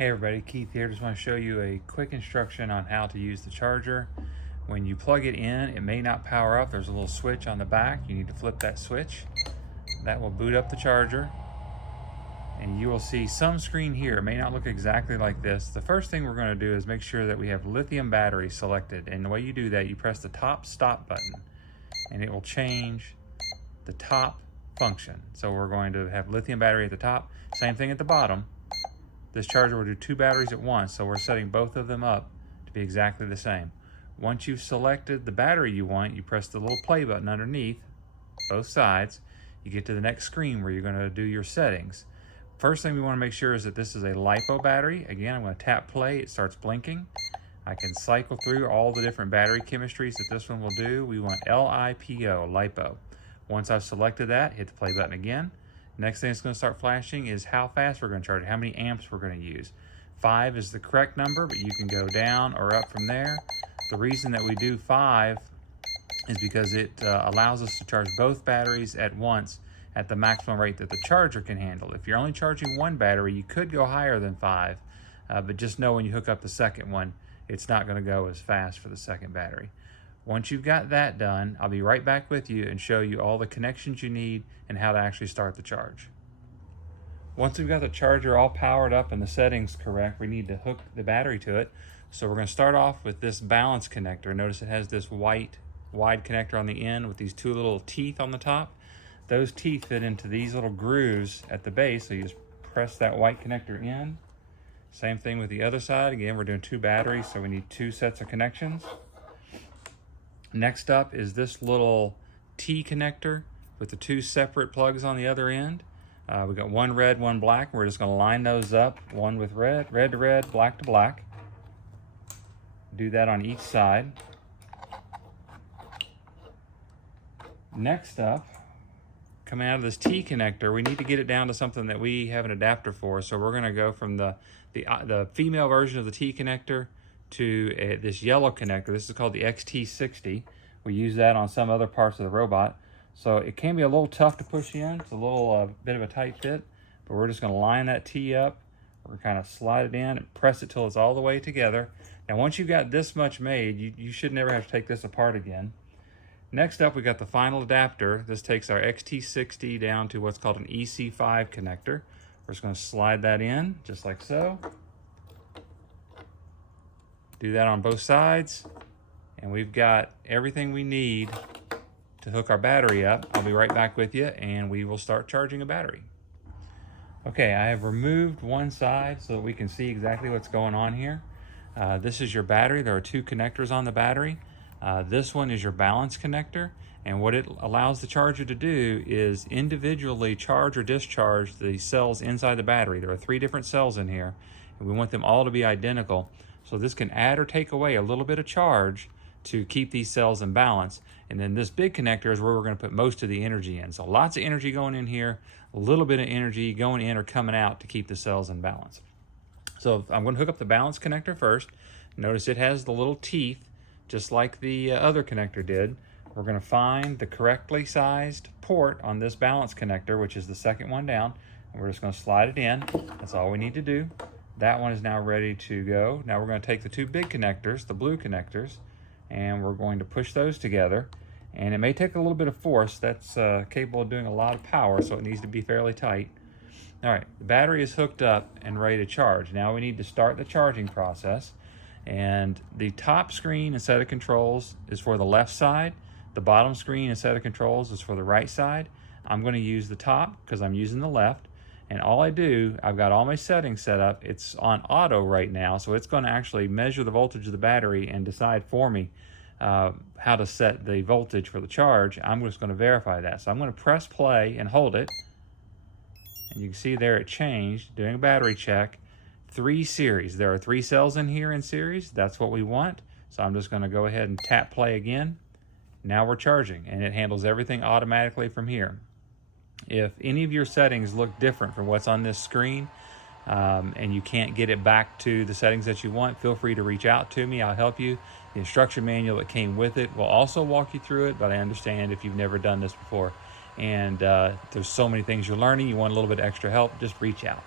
Hey everybody, Keith here. Just want to show you a quick instruction on how to use the charger. When you plug it in, it may not power up. There's a little switch on the back. You need to flip that switch. That will boot up the charger. And you will see some screen here. It may not look exactly like this. The first thing we're going to do is make sure that we have lithium battery selected. And the way you do that, you press the top stop button and it will change the top function. So we're going to have lithium battery at the top, same thing at the bottom. This charger will do two batteries at once, so we're setting both of them up to be exactly the same. Once you've selected the battery you want, you press the little play button underneath, both sides. You get to the next screen where you're going to do your settings. First thing we want to make sure is that this is a LiPo battery. Again, I'm going to tap play, it starts blinking. I can cycle through all the different battery chemistries that this one will do. We want LiPo, LiPo. Once I've selected that, hit the play button again. Next thing it's going to start flashing is how fast we're going to charge it, how many amps we're going to use. 5 is the correct number, but you can go down or up from there. The reason that we do 5 is because it allows us to charge both batteries at once at the maximum rate that the charger can handle. If you're only charging one battery, you could go higher than 5, but just know when you hook up the second one, it's not going to go as fast for the second battery. Once you've got that done, I'll be right back with you and show you all the connections you need and how to actually start the charge. Once we've got the charger all powered up and the settings correct, we need to hook the battery to it. So we're going to start off with this balance connector. Notice it has this white wide connector on the end with these two little teeth on the top. Those teeth fit into these little grooves at the base, so you just press that white connector in. Same thing with the other side. Again, we're doing two batteries, so we need two sets of connections. Next up is this little T connector with the two separate plugs on the other end. We've got one red, one black. We're just going to line those up, one with red, red to red, black to black. Do that on each side. Next up, coming out of this T connector, we need to get it down to something that we have an adapter for. So we're going to go from the female version of the T connector to this yellow connector. This is called the XT60. We use that on some other parts of the robot. So it can be a little tough to push in. It's a little bit of a tight fit, but we're just going to line that T up. We're kind of slide it in and press it till it's all the way together. Now once you've got this much made, you should never have to take this apart again. Next up, we got the final adapter. This takes our XT60 down to what's called an EC5 connector. We're just going to slide that in just like so. Do that on both sides, and we've got everything we need to hook our battery up. I'll be right back with you and we will start charging a battery. Okay, I have removed one side so that we can see exactly what's going on here. This is your battery. There are two connectors on the battery. This one is your balance connector, and what it allows the charger to do is individually charge or discharge the cells inside the battery. There are 3 different cells in here, and we want them all to be identical. So this can add or take away a little bit of charge to keep these cells in balance. And then this big connector is where we're going to put most of the energy in. So lots of energy going in here, a little bit of energy going in or coming out to keep the cells in balance. So I'm going to hook up the balance connector first. Notice it has the little teeth, just like the other connector did. We're going to find the correctly sized port on this balance connector, which is the second one down, and we're just going to slide it in. That's all we need to do. That one is now ready to go. Now we're going to take the two big connectors, the blue connectors, and we're going to push those together. And it may take a little bit of force. That's capable of doing a lot of power, so it needs to be fairly tight. All right, the battery is hooked up and ready to charge. Now we need to start the charging process. And the top screen and set of controls is for the left side. The bottom screen and set of controls is for the right side. I'm going to use the top because I'm using the left. And all I do, I've got all my settings set up. It's on auto right now, so it's going to actually measure the voltage of the battery and decide for me how to set the voltage for the charge. I'm just going to verify that. So I'm going to press play and hold it. And you can see there it changed, doing a battery check. 3 series. There are 3 cells in here in series. That's what we want. So I'm just going to go ahead and tap play again. Now we're charging, and it handles everything automatically from here. If any of your settings look different from what's on this screen and you can't get it back to the settings that you want, feel free to reach out to me. I'll help you. The instruction manual that came with it will also walk you through it, but I understand if you've never done this before and there's so many things you're learning, you want a little bit extra help, just reach out.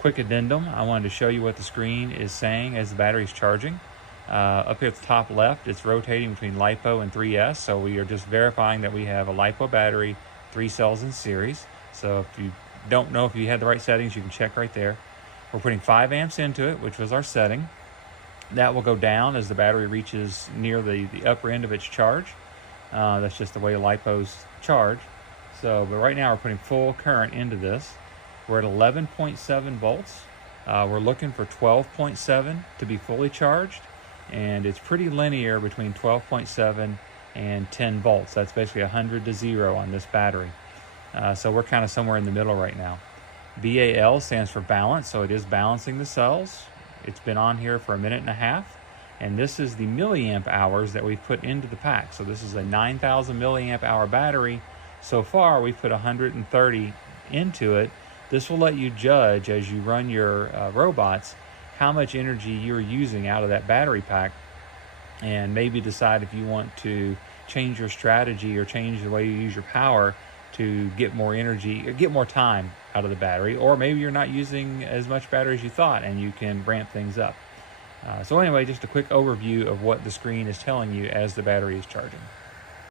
Quick addendum, I wanted to show you what the screen is saying as the battery is charging. Up here at the top left, it's rotating between LiPo and 3S, so we are just verifying that we have a LiPo battery, 3 cells in series. So if you don't know if you had the right settings, you can check right there. We're putting 5 amps into it, which was our setting. That will go down as the battery reaches near the upper end of its charge. That's just the way LiPos charge. So, but right now we're putting full current into this. We're at 11.7 volts. We're looking for 12.7 to be fully charged, and it's pretty linear between 12.7 and 10 volts. That's basically 100 to 0 on this battery. So we're kind of somewhere in the middle right now. BAL stands for balance, so it is balancing the cells. It's been on here for 1.5 minutes, and this is the milliamp hours that we've put into the pack. So this is a 9,000 milliamp hour battery. So far, we've put 130 into it. This will let you judge as you run your robots how much energy you're using out of that battery pack, and maybe decide if you want to change your strategy or change the way you use your power to get more energy, or get more time out of the battery, or maybe you're not using as much battery as you thought and you can ramp things up. So anyway, just a quick overview of what the screen is telling you as the battery is charging.